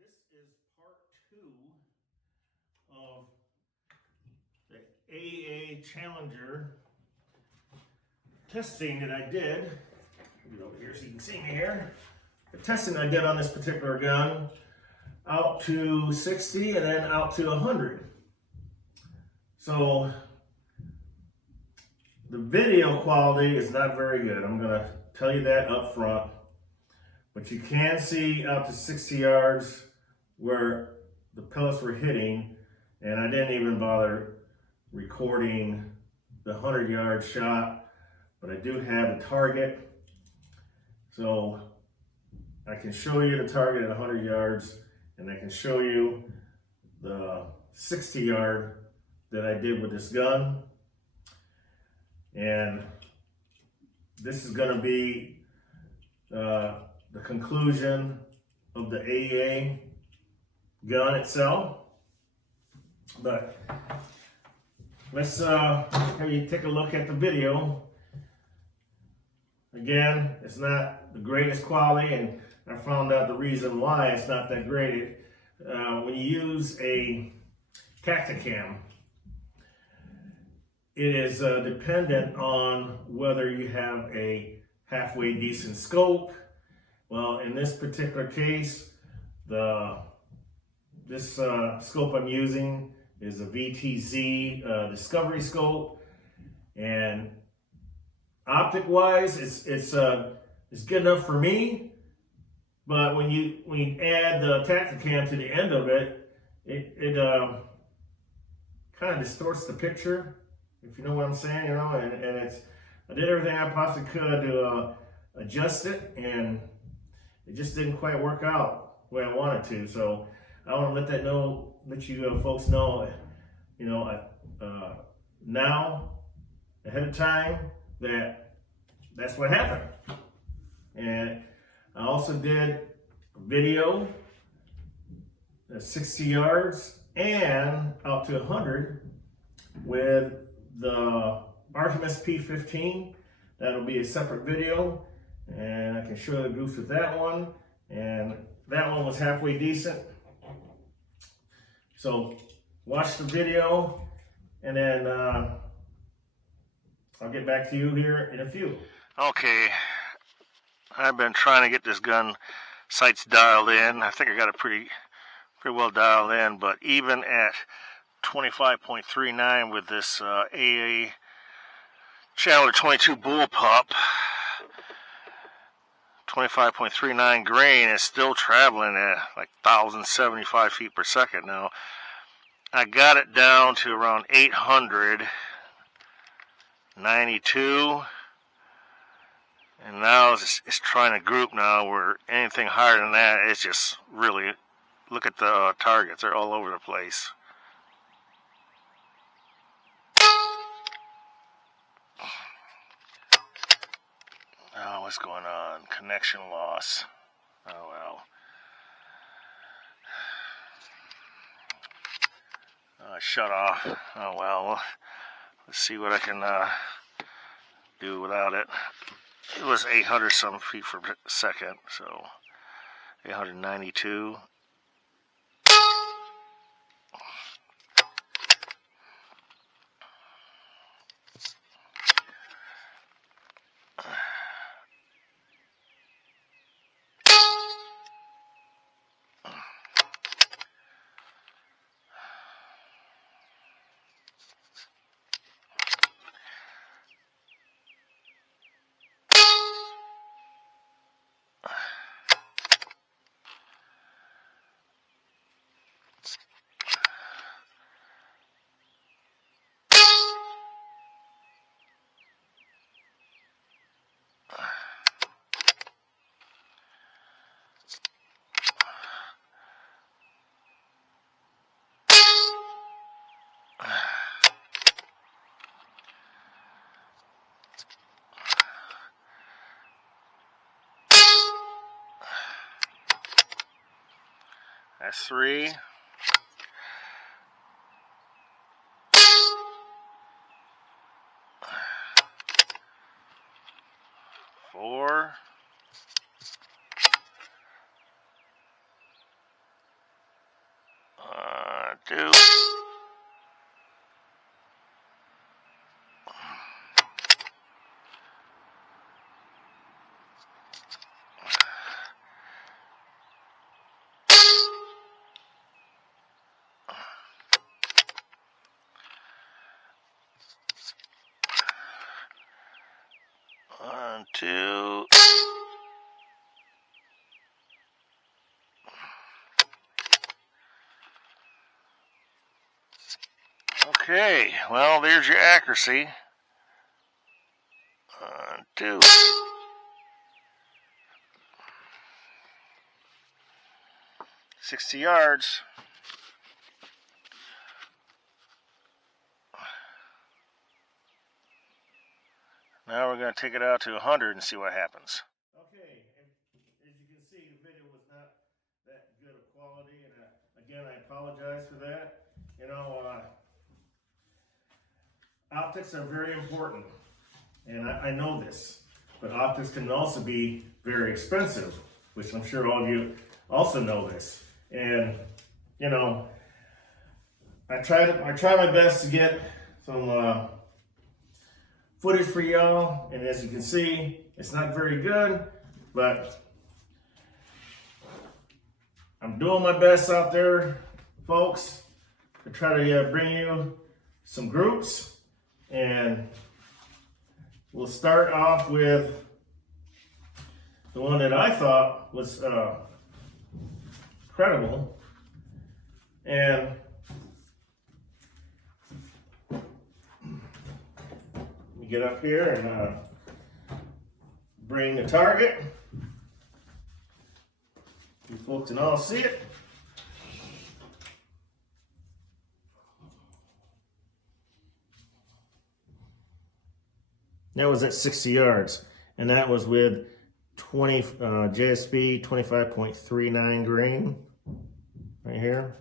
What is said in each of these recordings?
This is part 2 of the AEA Challenger testing that I did. Get over here so you can see me here. The testing I did on this particular gun, out to 60 and then out to 100. So the video quality is not very good. I'm going to tell you that up front. But you can see out to 60 yards where the pellets were hitting, and I didn't even bother recording the 100-yard shot, but I do have the target. So I can show you the target at 100 yards, and I can show you the 60-yard that I did with this gun. And this is going to be the conclusion of the AEA gun itself. But let's have you take a look at the video. Again, it's not the greatest quality, and I found out the reason why it's not that great. When you use a Tacticam, it is dependent on whether you have a halfway decent scope. Well, in this particular case, this scope I'm using is a VTZ Discovery scope, and optic-wise, it's good enough for me. But when you add the Tacticam to the end of it, it kind of distorts the picture, if you know what I'm saying, you know. And I did everything I possibly could to adjust it, and it just didn't quite work out the way I wanted to. So I want to let you folks know, you know, now ahead of time that's what happened. And I also did a video at 60 yards and out to 100 with the Artemis P15. That'll be a separate video, and I can show the goose with that one. And that one was halfway decent. So watch the video, and then I'll get back to you here in a few. Okay, I've been trying to get this gun sights dialed in. I think I got it pretty well dialed in, but even at 25.39 with this AEA Challenger 22 bullpup, 25.39 grain is still traveling at like 1,075 feet per second. Now, I got it down to around 892, and now it's trying to group now where anything higher than that, it's just really, look at the targets, they're all over the place. Oh, what's going on? Connection loss. Oh well. Shut off. Oh well. Let's see what I can do without it. It was 800 some feet per second, so 892. That's 3. 4. 2. One, 2. Okay, well, there's your accuracy. 1, 2. 60 yards. Now we're going to take it out to 100 and see what happens. Okay, and as you can see, the video was not that good of quality, and again, I apologize for that. You know, optics are very important, and I know this, but optics can also be very expensive, which I'm sure all of you also know this. And you know, I try my best to get some footage for y'all, and as you can see, it's not very good, but I'm doing my best out there, folks, to try to bring you some groups. And we'll start off with the one that I thought was credible. And we get up here and bring the target. You folks can all see it. That was at 60 yards, and that was with 20 JSB 25.39 grain right here.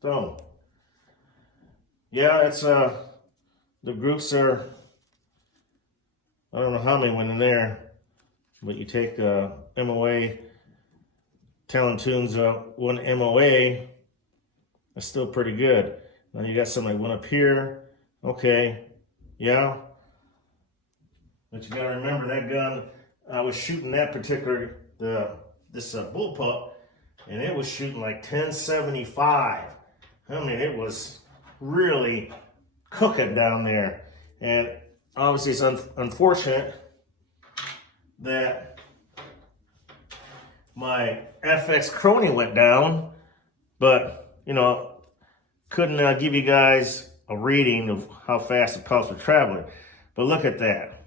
So yeah, it's the groups are, I don't know how many went in there, but you take MOA, Talon Tunes, one MOA, that's still pretty good. Now you got something like one up here. Okay, yeah, but you gotta remember that gun, I was shooting that particular, this bullpup, and it was shooting like 1075. I mean, it was really cooking down there. And obviously it's unfortunate that my FX Crony went down, but you know, couldn't give you guys a reading of how fast the pellets were traveling. But look at that.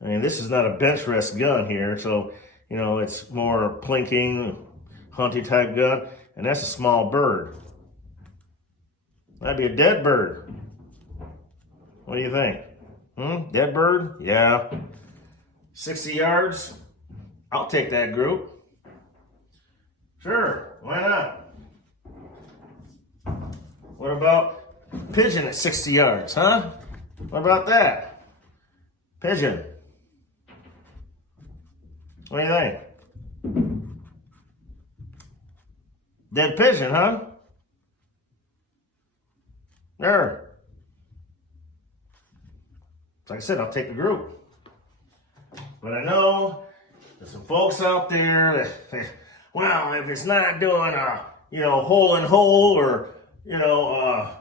I mean, this is not a bench rest gun here, so you know, it's more plinking, hunting type gun, and that's a small bird. That'd be a dead bird. What do you think? Dead bird? Yeah. 60 yards? I'll take that group. Sure, why not? What about pigeon at 60 yards, huh? What about that? Pigeon. What do you think? Dead pigeon, huh? There. Like I said, I'll take the group. But I know there's some folks out there that, well, if it's not doing a, you know, hole in hole, or, you know,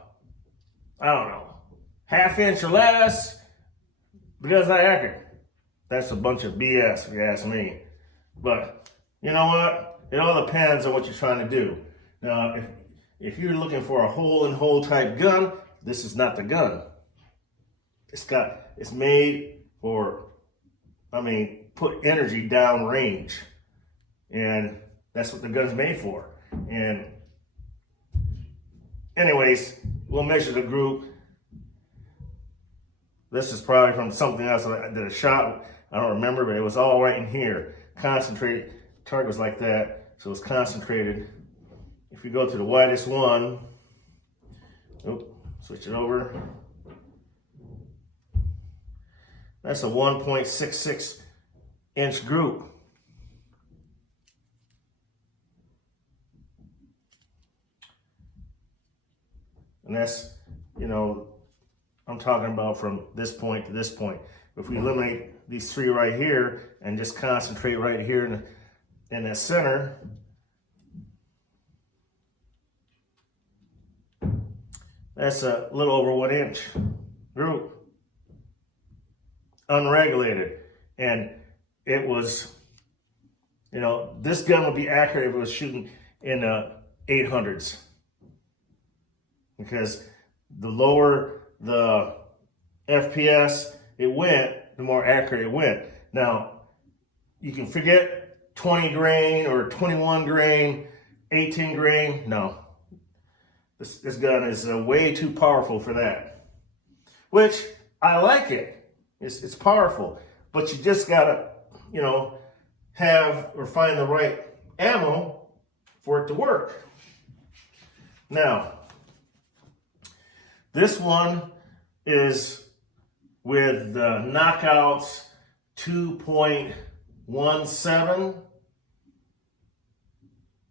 I don't know, half inch or less, because I accurate. That's a bunch of BS, if you ask me. But you know what? It all depends on what you're trying to do. Now, if you're looking for a hole in hole type gun, this is not the gun. It's made for, I mean, put energy down range, and that's what the gun's made for. And anyways, we'll measure the group. This is probably from something else I did a shot. I don't remember, but it was all right in here. Concentrated, target was like that, so it's concentrated. If you go to the widest one, switch it over. That's a 1.66 inch group. And that's, you know, I'm talking about from this point to this point. If we eliminate these three right here and just concentrate right here in the center, that's a little over 1 inch group, unregulated. And it was, you know, this gun would be accurate if it was shooting in 800s, because the lower the FPS it went, the more accurate it went. Now, you can forget 20 grain or 21 grain, 18 grain. No, this gun is way too powerful for that, which I like it. It's powerful, but you just gotta, you know, have or find the right ammo for it to work. Now, this one is with the Knockouts 2.17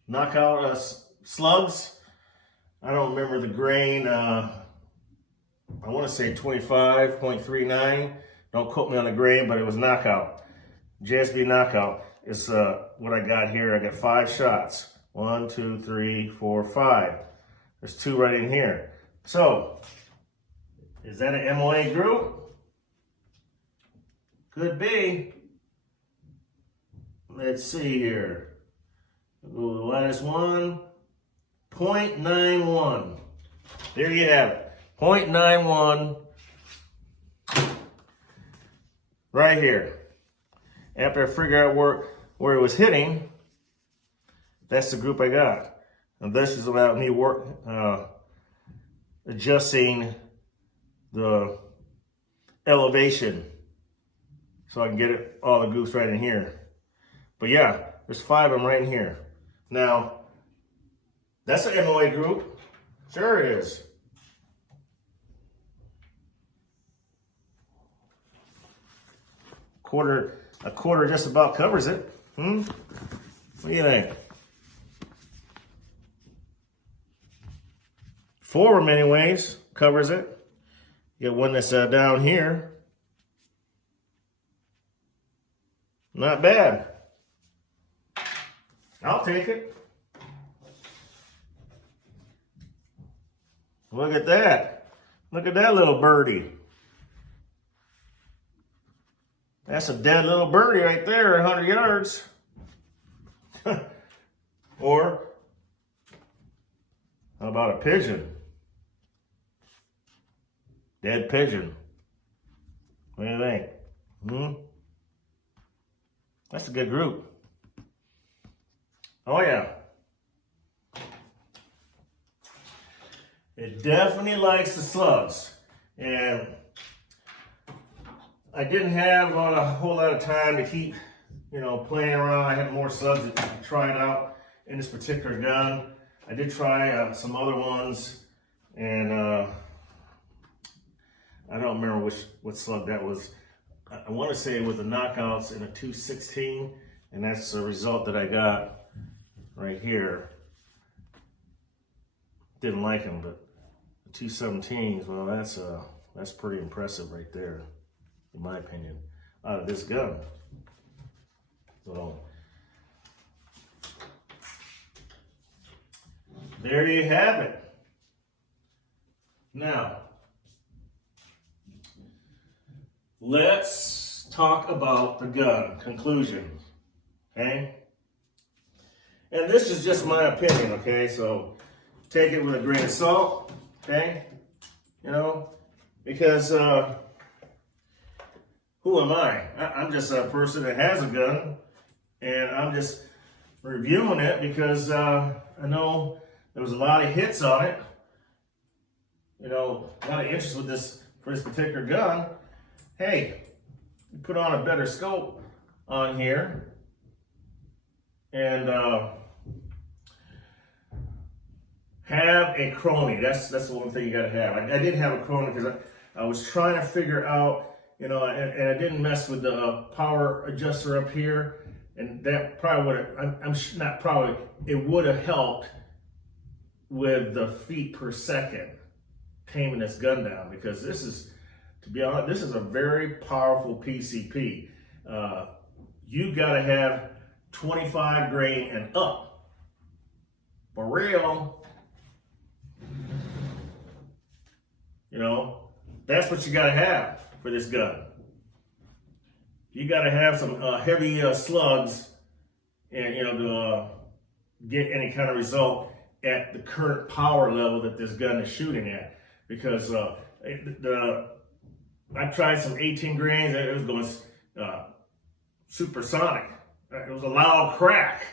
knockout slugs. I don't remember the grain. I want to say 25.39. Don't quote me on the grain, but it was knockout. JSB knockout is what I got here. I got 5 shots. 1, 2, 3, 4, 5. There's 2 right in here. So, is that an MOA group? Could be. Let's see here. We'll go to -1, 0.91. There you have it. 0.91 right here. After I figure out where it was hitting, that's the group I got. And this is about me adjusting the elevation so I can get it, all the groups right in here. But yeah, there's 5 of them right in here. Now, that's an MOA group. Sure it is. A quarter just about covers it. What do you think? 4 of them anyways covers it. You get one that's down here. Not bad. I'll take it. Look at that. Look at that little birdie. That's a dead little birdie right there at 100 yards. Or, how about a pigeon? Dead pigeon. What do you think? That's a good group. Oh yeah. It definitely likes the slugs. And I didn't have a whole lot of time to keep, you know, playing around. I had more slugs to try it out in this particular gun. I did try some other ones, and I don't remember what slug that was. I want to say it was the Knockouts in a 216, and that's the result that I got right here. Didn't like them, but the 217s, well, that's pretty impressive right there, in my opinion, out of this gun. So there you have it. Now, let's talk about the gun. Conclusion. Okay? And this is just my opinion, okay? So take it with a grain of salt, okay? You know, because who am I? I'm just a person that has a gun, and I'm just reviewing it because I know there was a lot of hits on it. You know, a lot of interest with this for this particular gun. Hey, you put on a better scope on here, and have a chrony. That's the one thing you gotta have. I did have a chrony because I was trying to figure out, you know, and I didn't mess with the power adjuster up here, and that probably would have, not probably, it would have helped with the feet per second. taming this gun down, because this is, to be honest, this is a very powerful PCP. You gotta have 25 grain and up. For real. You know, that's what you gotta have for this gun. You gotta have some heavy slugs, and to get any kind of result at the current power level that this gun is shooting at. Because I tried some 18 grains, it was going supersonic. It was a loud crack.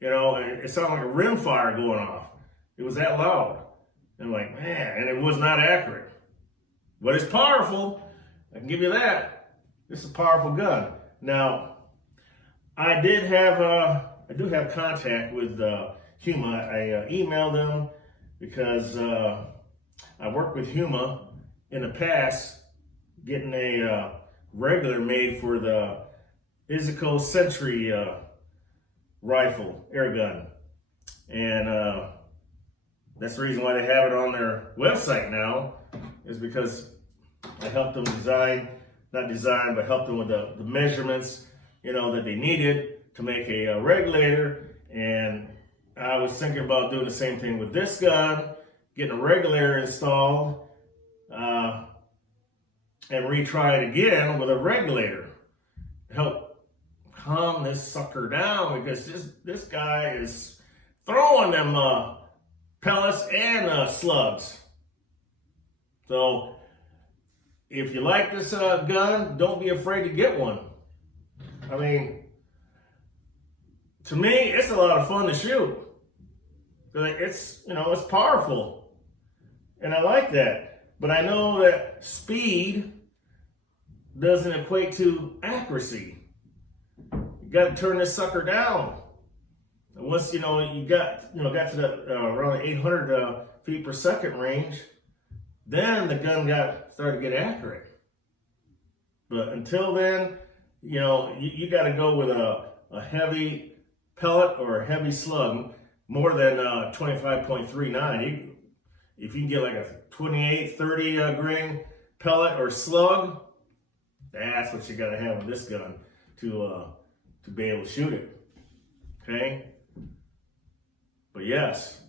It sounded like a rimfire going off. It was that loud. And I'm like, man, and it was not accurate. But it's powerful. I can give you that. This is a powerful gun. Now, I do have contact with Huma. I emailed them because I worked with Huma in the past, getting a regular made for the Izuko Sentry rifle, airgun. And that's the reason why they have it on their website now, is because I helped them but helped them with the measurements, that they needed to make a regulator. And I was thinking about doing the same thing with this gun, getting a regulator installed, and retry it again with a regulator to help calm this sucker down, because this guy is throwing them pellets and slugs. So if you like this gun, don't be afraid to get one. I mean, to me, it's a lot of fun to shoot. It's powerful, and I like that. But I know that speed doesn't equate to accuracy. You got to turn this sucker down. And once you got to the around 800 feet per second range, then the gun started to get accurate. But until then, you got to go with a heavy pellet or a heavy slug, more than 25.39. If you can get like a 28, 30 grain pellet or slug, that's what you got to have with this gun to be able to shoot it. Okay? But yes,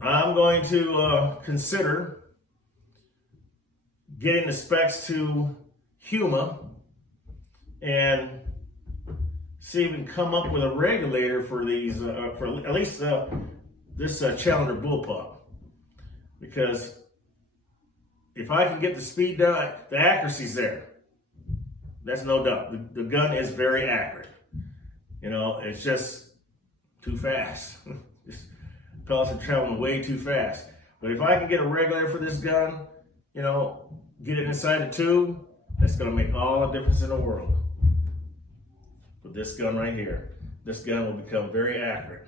I'm going to consider getting the specs to Huma and see if we can come up with a regulator for these, for at least this Challenger bullpup. Because if I can get the speed down, the accuracy's there. That's no doubt. The gun is very accurate. It's just too fast. Pellets are traveling way too fast. But if I can get a regulator for this gun, get it inside the tube, that's going to make all the difference in the world. With this gun right here, this gun will become very accurate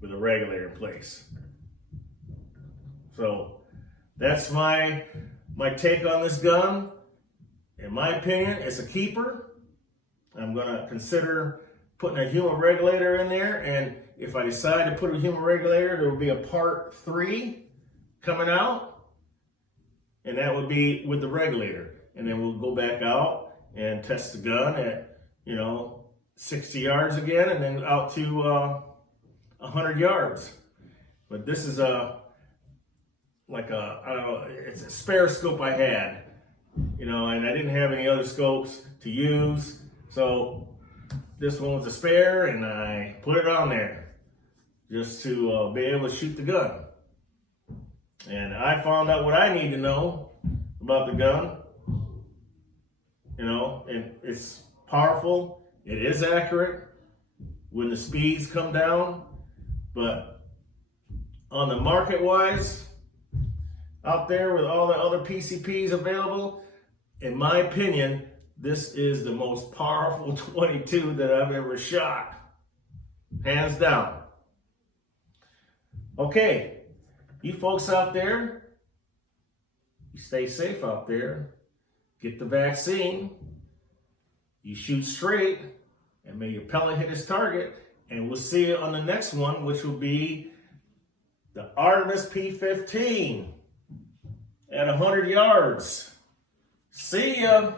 with a regulator in place. So that's my take on this gun. In my opinion, it's a keeper. I'm going to consider putting a Huma regulator in there, and if I decide to put a Huma regulator, there will be a part 3 coming out, and that would be with the regulator. And then we'll go back out and test the gun at 60 yards again, and then out to 100 yards. But this is I don't know, it's a spare scope I had, and I didn't have any other scopes to use. So this one was a spare, and I put it on there just to be able to shoot the gun. And I found out what I need to know about the gun, and it's powerful. It is accurate when the speeds come down, but on the market wise, out there with all the other PCPs available, in my opinion, this is the most powerful 22 that I've ever shot. Hands down. Okay, you folks out there, you stay safe out there. Get the vaccine. You shoot straight, and may your pellet hit its target. And we'll see you on the next one, which will be the Artemis P15 at 100 yards. See ya.